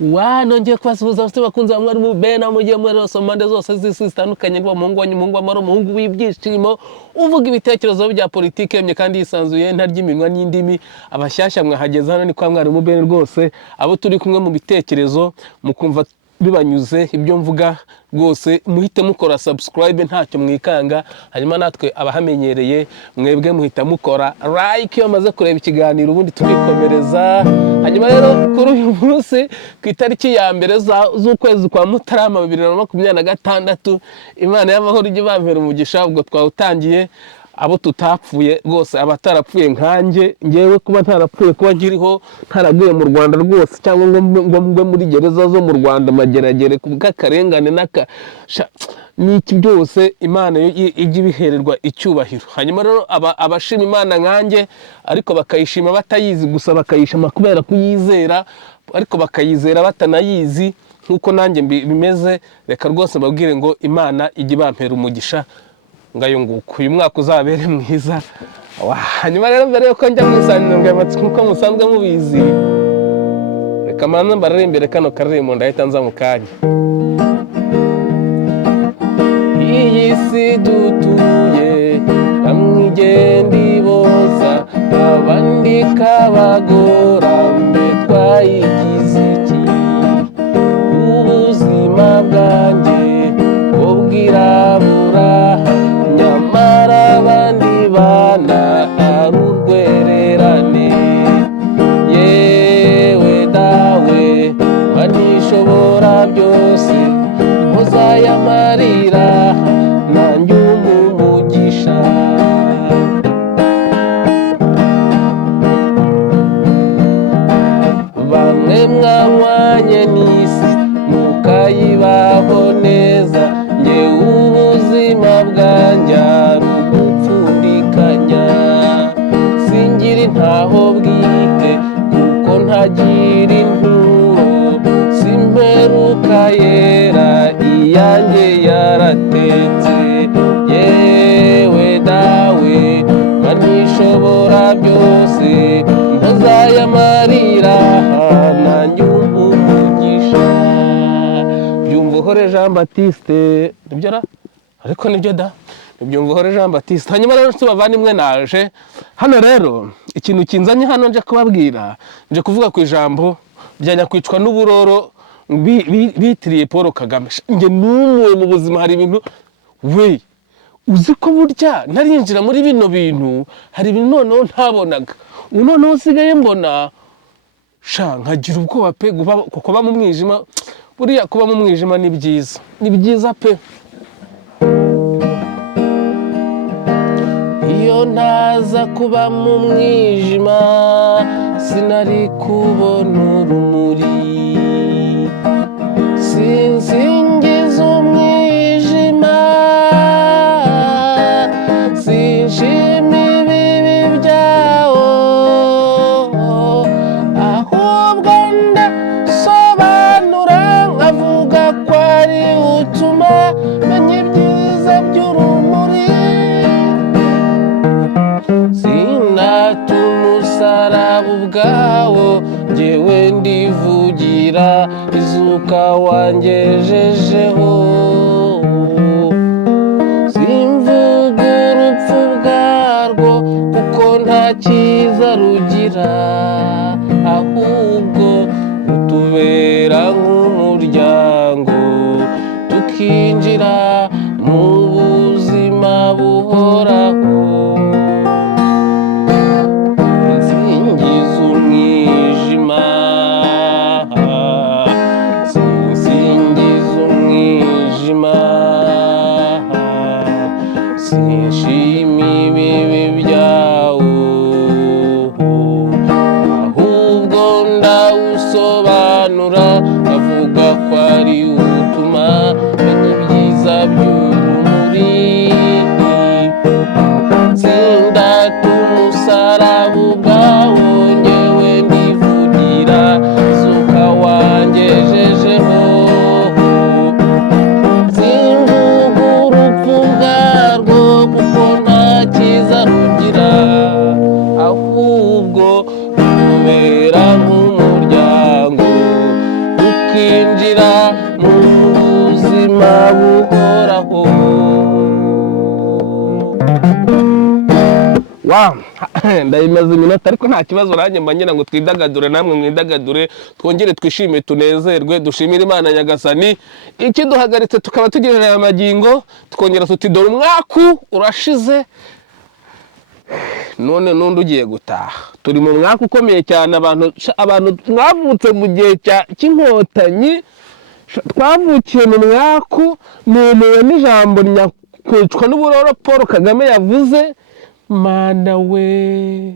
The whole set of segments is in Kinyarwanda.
nongeye kubasuhuza abafite bakunze bamwe ari mu bena mugiye muri somande zose z'isi zitandukanye ngo umuhungu wanyu umuhungu w'amaro umuhungu w'ibyishimo uvuga ibitekerezo bya politike yemye kandi yisanzuye ntarya iminwa n'indimi abashyashya mwahageze hano ni kwa mwarimu bene rwose abo turi kumwe mu bitekerezo mukumva bibanyuze ibyo mvuga rwose muhite mukora subscribe ntacyo mwikanga hanyuma natwe abahamenyereye mwebwe muhita mukora like iyo maze kureba ikiganiro ubundi tubikomereza hanyuma rero kuri uyu munsi ku itariki ya mbere z'ukwezi kwa Mutarama 2026 Imana y'amahoro ijye bampera umugisha ubwo twawutangiye abo tutapfuye rwose abatarapfuye nkanjye ngewe kuba ntarapfuye kuba ngiriho ntaraguye mu Rwanda rwose cyangwa ngo muri gereza zo mu Rwanda mageragere kukakarengane n'iki byose Imana ijye bihererwa icyubahiro hanyuma rero abashima Imana nkanjye ariko bakayishima batayizi gusa bakayishima kubera kuyizera ariko bakayizera batanayizi nkuko nanjye bimeze reka rwose babwire ngo Imana ijye bampera umugisha ngayo nguko uyu mwaka uzabere mwiza hanyuma rero mbere yuko njya mwisanira ngamatsi nkuko musanzwe mubizi reka manza mbarare imbere kano karirimbo ndahita nza mu kanya iyi si dutuye bamwe igenda iboza abandi kabagora mbe twayigize iki ubuzima bwanjye ubwirabura nyamara abandi bana ari urwererane yewe dawe manishobora byose muzayamarira nanjye umugisha bamwe mwanywanye n'isi mukayibaho neza ngewe ubuzima bwanjye ari ugupfundikanya singira intaho bwite kuko ntagira inturo simperuka yera iyanjye yaratetse yewe dawe manishobora byose ntuzayamarira nanjye umugisha Byumvuhore Jean Baptiste nibyo ra ariko nibyo da Byumvuhore Jean Baptiste hanyuma rero tubavandimwe naje hano rero ikintu kinzanye hano nje kubabwira nje kuvuga ku ijambo rya nyakwicwa n'uburoro bitiriye Paul Kagame nge numwe mu buzima hari ibintu we uzi ko burya narinjira muri bino bintu hari ibintu noneho ntabonaga ubu noneho usigaye mbona nkagira ubwoba pe kuba mu mwijima buriya kuba mu mwijima ni byiza pe iyo ntaza kuba mu mwijima sinari kubona urumuri sinsingiza umwijima sinshima ibibi byawo ahubwo ndasobanura nkavuga ko ari utuma menya ibyiza by'urumuri sinata umusaraba ubwawo jyewe ndivugira izuka wangejejeho simvuga urupfu bwarwo kuko nta cyiza rugira ahubwo rutubera nk'umuryango tukinjira mu buzima buhoraho singiza umwijima sinshima ibibi byawo ahubwo ndawusobanura avuga ko ari utuma menya ibyiza by'urumuri sindata umusaraba ubwawo ngewe ndivugira izuka wangejejeho kuko nta cyiza rugira ahubwo rutubera nk'umuryango tukinjira mu buzima buhoraho. Ndayimaze iminota ariko nta kibazo, nanjye mba ngira ngo twidagadure, namwe mwidagadure, twongere twishime tunezerwe, dushimire Imana Nyagasani ikiduhagaritse tukaba tugerera amagingo, tukongera tuti dore umwaku urashize none nundi ugiye gutaha. Turi mu mwaka ukomeye cyane, abantu mwavutse mu gihe cy'inkotanyi, twavukiye mu mwaku numiwe n'ijambo nyakwicwa n'uburoro Paul Kagame yavuze. Mana we,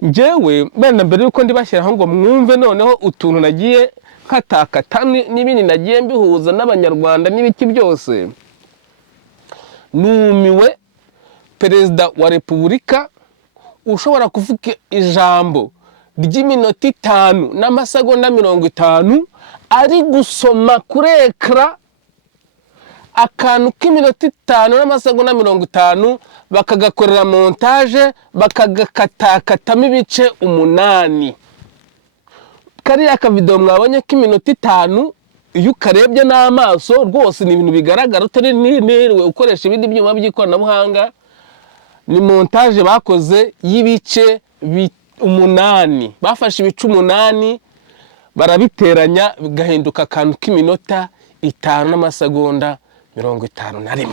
njyewe benda mbere yuko ndibashyiraho ngo mwumve noneho utuntu nagiye katakata n'ibindi nagiye mbihuza n'abanyarwanda n'ibiki byose, numiwe Perezida wa Repubulika ushobora kuvuga ijambo ry'iminota 5 n'amasegonda 50 ari gusoma kuri ekara akantu k'iminota 5 n'amasegonda 50 bakagakorera montage bakagakatakatamo ibice 8. Kariya ka video mwabonye k'iminota 5 iyo ukarebye n'amaso rwose ni ibintu bigaragara utari niriwe ukoresha ibindi byuma by'ikoranabuhanga. Ni montage bakoze y'ibice 8, bafashe ibice 8 barabiteranya bigahinduka akantu k'iminota 5 n'amasegonda 51,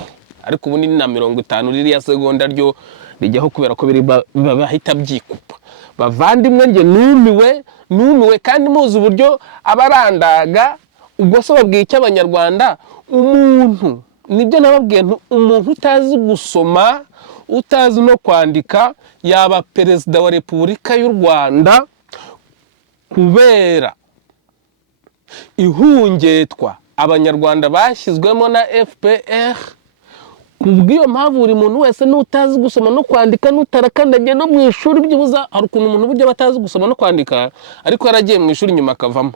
ariko ubu ni na 50 ririya segonda ryo rijyaho kubera ko biri bahita byikupa. Bavandimwe nge numiwe kandi muzi uburyo abarandaga ubwo so babwiye cy'abanyarwanda, umuntu nibyo nababwiye, umuntu utazi gusoma utazi no kwandika yaba Perezida wa Repubulika y'u Rwanda, kubera ihungetwa abanyarwanda bashyizwemo na FPR. Kubw'iyo mpamvu buri muntu wese n'utazi gusoma no kwandika n'utarakandagiye no mu ishuri by'ubuza, hari ukuntu umuntu buryo batazi gusoma no kwandika ariko yaragiye mu ishuri nyuma akavamo,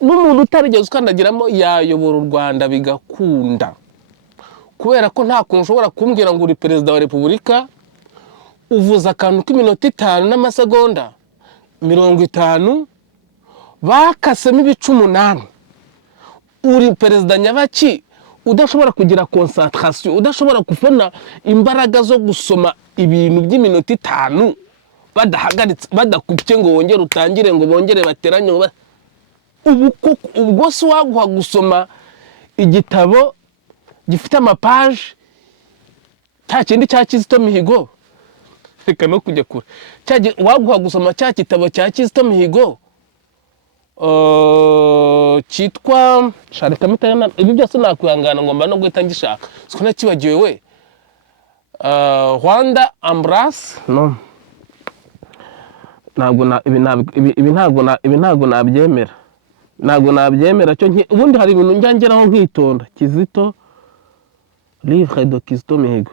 n'umuntu utarigeze ukandagiramo yayobora u Rwanda bigakunda. Kubera ko nta kuntu ushobora kumbwira ngo uri Perezida wa Repubulika uvuza akantu k'iminota 5 n'amasegonda 50 bakasemo ibice 8, uri Perezida nyabaki udashobora kugira concentration, udashobora kufana imbaraga zo gusoma ibintu by'iminota 5 badahagaritse badakupye ngo wongere utangire ngo bongere bateranye. Ubwo se waguha gusoma igitabo gifite amapaje cya kindi cya Kizito Mihigo, reka no kujya kure, waguha gusoma cya kitabo cya Kizito Mihigo cyitwa Sharika Mitana, ibi byose nakwihangana ngo mba no guhita ngishaka siko nakibagiwe we. Rwanda Embrace no, ibi ntago nabyemera, ntago nabyemera cyo ubundi hari ibintu njyangeraho nkitonda. Kizito, livre de Kizito Mihigo,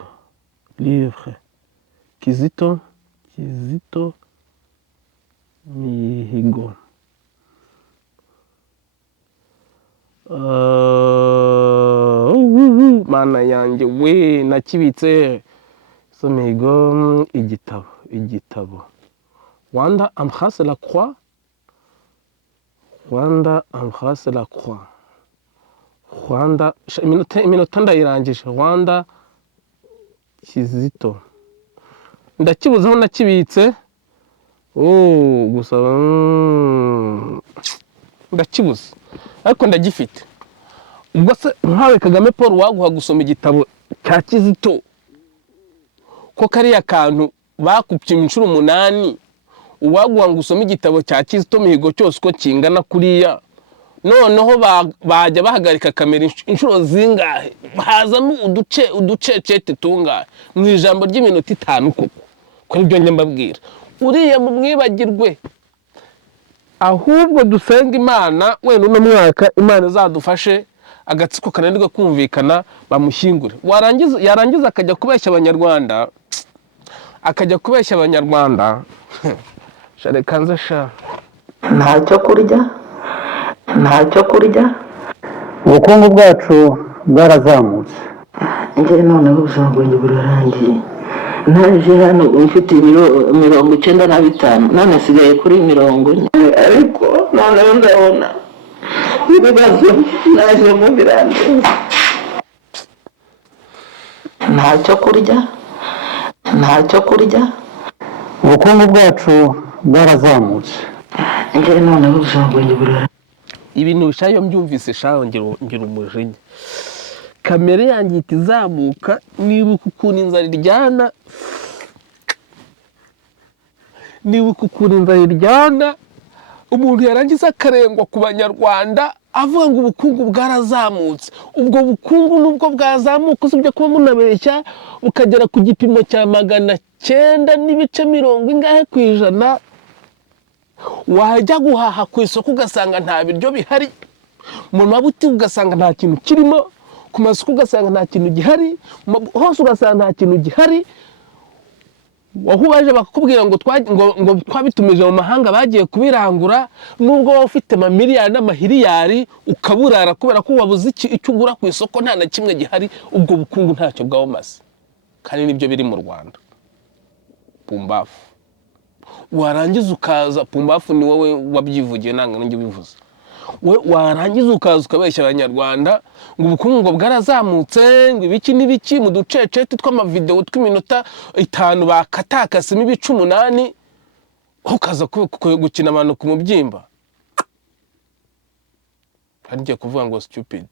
livre Kizito Mihigo, mana yanjye we nakibitse. So Mihigo igitabo Rwanda Embrace la Croix, Rwanda Embrace la Croix, Rwanda iminota ndayirangije. Rwanda Kizito ndakibuze aho nakibitse, gusa ndakibuze ariko ndagifite. Ubwo se nkawe Kagame Paul waguha gusoma igitabo cya Kizito ko kariya kantu bakupye inshuro 8, uwaguha gusoma igitabo cya Kizito Mihigo cyose ko kingana kuriya, noneho bajya bahagarika kamera inshuro zingahe, hazamo uducecete tungahe mu ijambo ry'iminota 5 koko. Ko nibyo njye mbabwira, uriya mu mwibagirwe, ahubwo dusenga Imana wenda uno mwaka Imana izadufashe agatsiko kananirwa kumvikana bamushyingure. Yarangiza akajya kubeshya abanyarwanda, share kanze sha ntacyo kurya, ubukungu bwacu bwarazamutse. njye noneho ubuzima bwanjye burarangiye. Naje hano mfite 95, none sigaye kuri 40, ariko noneho ndabona ibibazo naje mu birangiza, ntacyo kurya, ubukungu bwacu bwarazamutse. njye noneho ubuzima bwanjye burara. ibintu bishayo mbyumvise shaho ngira umujinya. Kamere yanjye ihita izamuka nibuka ukuntu inzara iryana, umuntu yarangiza akarengwa ku banyarwanda avuga ngo ubukungu bwarazamutse. Ubwo bukungu nubwo bwazamuka usibye kuba munabeshya bukagera ku gipimo cya 900% wajya guhaha ku isoko ugasanga nta biryo bihari, mu mabutiki ugasanga nta kintu kirimo, ku masoko ugasanga nta kintu gihari, hose ugasanga nta kintu gihari. Wahubaje bakakubwira ngo twabitumije mu mahanga bagiye kubirangura, nubwo waba ufite amamiliyari n'amahiliyari ukaburara kubera ko wabuze icyo ugura ku isoko nta na kimwe gihari. Ubwo bukungu ntacyo bwawumaze, kandi nibyo biri mu Rwanda. Pumbafu warangiza ukaza, Pumbafu ni wowe wabyivugiye nanga nanjye bivuze, we warangiza ukaza ukabeshya abanyarwanda ngo ubukungu ngo bwarazamutse, ngo ibiki n'ibiki, mu duceceti tw'amavideo tw'iminota 5 bakatakasemo ibice 8, ukaza gukina abantu ku mubyimba. Ngiye kuvuga ngo stupid,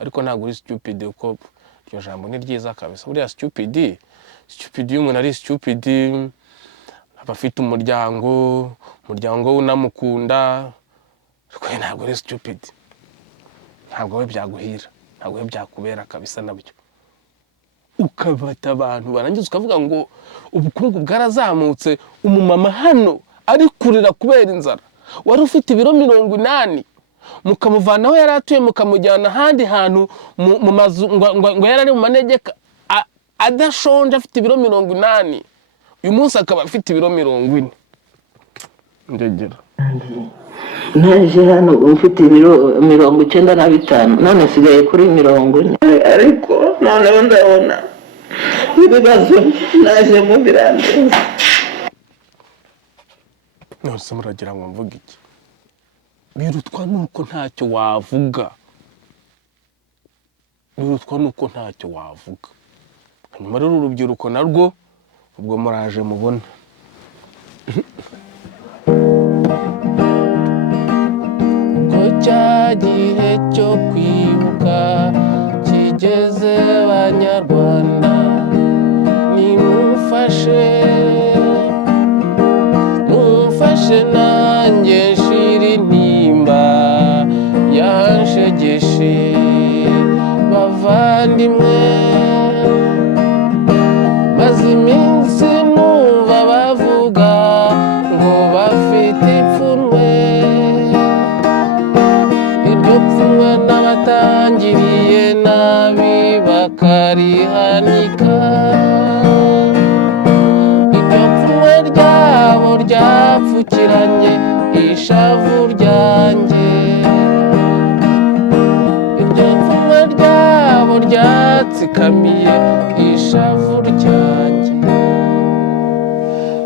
ariko ntabwo uri stupid uko iryo jambo ni ryiza kabisa. Buriya stupid y'umuntu ari stupid abafite umuryango unamukunda, ariko ntabwo uri stupid, ntabwo we byaguhira, ntabwo we byakubera kabisa nabyo. Ukabata abantu barangiza ukavuga ngo ubukungu bwarazamutse. Umumama hano ari kurira kubera inzara, wari ufite ibiro 80, mukamuvanaho yari atuye mukamujyana ahandi hantu mu mazu ngo yari ari mu manegeka adashonje afite ibiro 80, uyu munsi akaba afite ibiro 40. Ndegera naje hano mfite ibiro 95, none sigaye kuri 40, ariko noneho ndabona ibibazo naje mu birangiza. Nose muragira ngo mvuge iki? Birutwa nuko ntacyo wavuga, hanyuma rero urubyiruko narwo ubwo muraje mubona. Ko cya gihe cyo kwibuka kigeze, Banyarwanda nimufashe nanjye nshira intimba yanshegeshe. Bavandimwe maze iminsi numva bavuga ngo bafite ipfunwe, iryo pfunwe n'abatangiriye nabi bakarihanika. Iryo pfunwe ryabo ryapfukiranye ishavu ryanjye, iryo pfunwe ryabo ryatsikamiye ishavu ryanjye.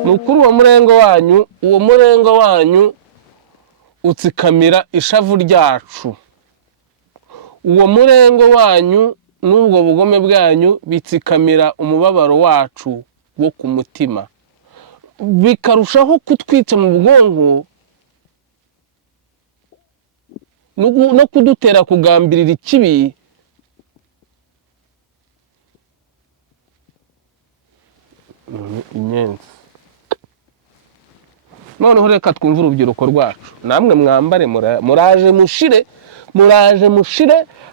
Nukuri uwo murengo wanyu utsikamira ishavu ryacu. Uwo murengo wanyu n'ubwo bugome bwanyu bitsikamira umubabaro wacu wo ku mutima, bikarushaho kutwica mu bwonko no kudutera kugambirira ikibi. Inyenzi. Noneho reka twumve urubyiruko rwacu, namwe mwambare muraje mushire.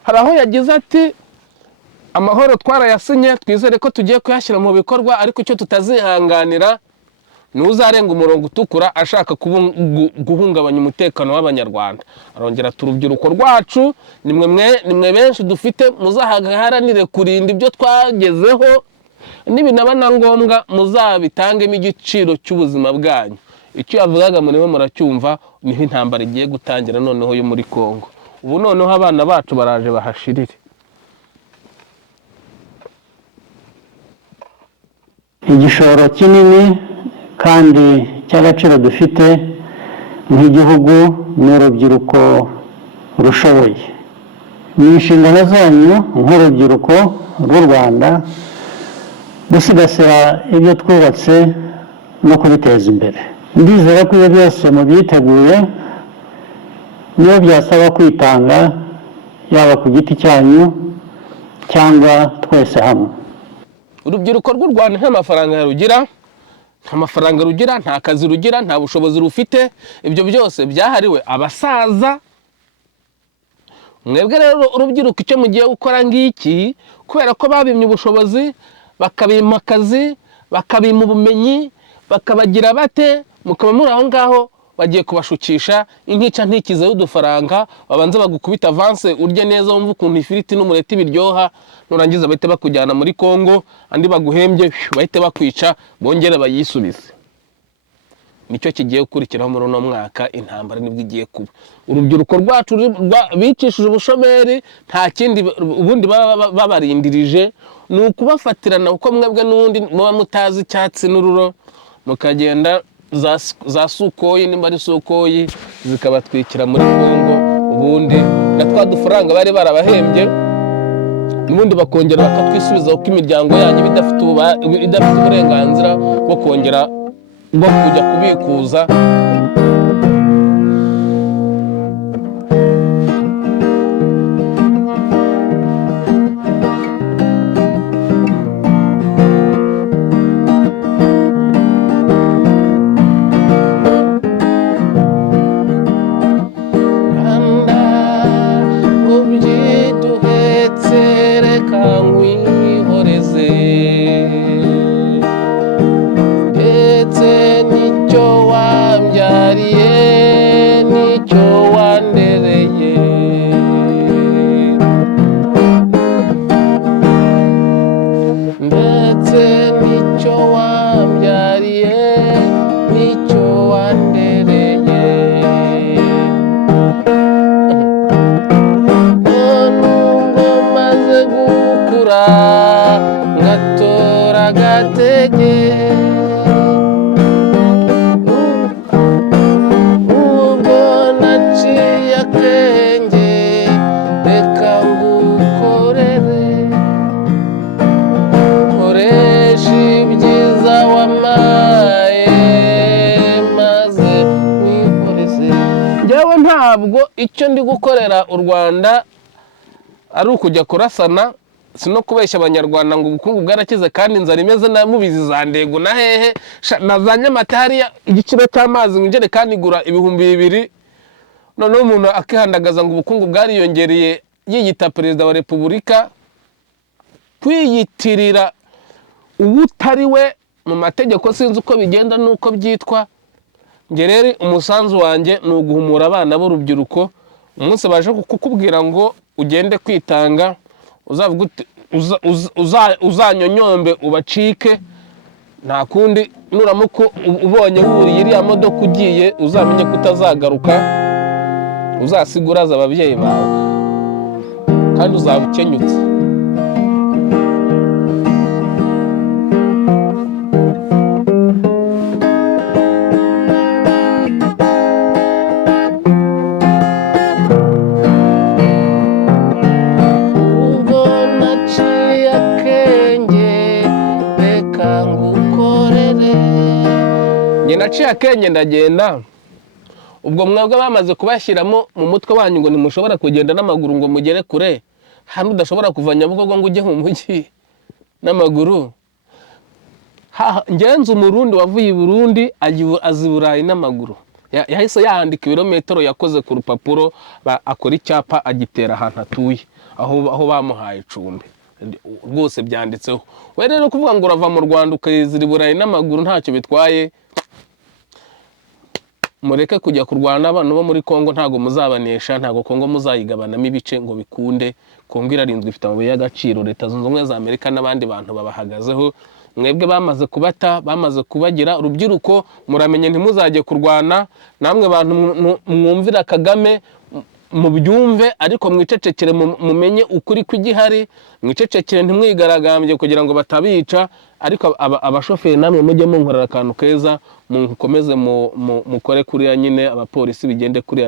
Hari aho yagize ati amahoro twarayasinye, twizere ko tugiye kuyashyira mu bikorwa, ariko icyo tutazihanganira nuzarenga umurongo utukura ashaka guhungabanya umutekano w'Abanyarwanda. Arongera ati urubyiruko rwacu nimwe benshi dufite, muzaharanire kurinda ibyo twagezeho, nibinaba na ngombwa muzabitangemo igiciro cy'ubuzima bwanyu. Icyo yavugaga muriho muracyumva, niho intambara igiye gutangira noneho yo muri Kongo. Ubu noneho abana bacu baraje bahashirire. Igishoro kinini kandi cy'agaciro dufite nk'igihugu n'urubyiruko rushoboye. Ni inshingano zanyu nk'urubyiruko rw'u Rwanda gusigasira ibyo twubatse no kubiteza imbere. Ndizera ko ibyo byose mubyiteguye, niyo byasaba kwitanga yaba ku giti cyanyu cyangwa twese hamwe. Urubyiruko rw'u Rwanda nta mafaranga rugira, nta kazi rugira, nta bushobozi rufite. Ibyo byose byahariwe abasaza. Mwebwe rero urubyiruko icyo mugiye gukora ngiki, kubera ko babimye ubushobozi, bakabima akazi, bakabima ubumenyi, bakabagira bate, mukaba muri aho ngaho bagiye kubashukisha intica ntikize y'udufaranga, babanza bagukubita avance urye neza wumva ukuntu ifiriti n'umureti biryoha, nurangiza bahite bakujyana muri Kongo, andi baguhembye bahite bakwica bongere bayisubize. Nicyo kigiye gukurikiraho muri uno mwaka, intambara nibwo igiye kuba. Urubyiruko rwacu bicishije ubushomeri, nta kindi ubundi babarindirije ni ukubafatirana, uko mwebwe n'undi muba mutazi icyatsi n'ururo, mukagenda za Sukoyi, nimba ari Sukoyi zikabatwikira muri Kongo, ubundi na twa dufaranga bari barabahembye n'ubundi bakongera bakatwisubiza uko imiryango yanyu idafite uburenganzira bwo kongera bwo kujya kubikuza. Ntabwo icyo ndi gukorera u Rwanda ari ukujya kurasana, sino kubeshya abanyarwanda ngo ubukungu bwarakize kandi inzara imeze na mubizi za Ndego na hehe nazanye amatariya igiciro cy'amazi ngere kandi igura 2,000. Noneho umuntu akihandagaza ngo ubukungu bwariyongereye yiyita perezida wa Repubulika, kwiyitirira ubutari we mu mategeko sinzi uko bigenda nuko byitwa. Ngereri umusanzu wanjye ni uguhumura abana b'urubyiruko, umunsi baje kukubwira ngo ugende kwitanga, uzavuga uzanyonyombe ubacike, nta kundi nuramuko ubonye wuriye iriya modoka ugiye uzamenye ko utazagaruka, uzasigura ababyeyi bawe kandi uzabukenyutse. Naciye akenge ndagenda, ubwo mwebwe bamaze kubashyiramo mu mutwe wanyu ngo ntimushobora kugenda n'amaguru ngo mugere kure, hano udashobora kuva Nyabugogo ngo ujye mu mujyi n'amaguru. Ngenze umurundi wavuye i Burundi azi i Burayi n'amaguru, yahise yahandika ibirometero yakoze ku rupapuro, akora icyapa agitera ahantu atuye, aho bamuhaye icumbi rwose byanditseho. We rero kuvuga ngo urava mu Rwanda ukayizira i Burayi n'amaguru ntacyo bitwaye. Mureke kujya kurwana n'abantu bo muri Kongo, ntago muzabanesha, ntago Kongo muzayigabanamo ibice ngo bikunde. Kongo irarinzwe, ifite amabuye y'agaciro, Leta Zunze Ubumwe za Amerika n'abandi bantu babahagazeho. Mwebwe bamaze kubata, bamaze kubagira. Urubyiruko muramenye ntimuzajye kurwana, namwe bantu mwumvira Kagame mubyumve, ariko mwicecekere mumenye ukuri kw'igihari, mwicecekere ntimwigaragambye kugira ngo batabica. Ariko abashoferi namwe mujye munkorera akantu keza, mukomeze mukore kuriya nyine, abapolisi bigende kuriya.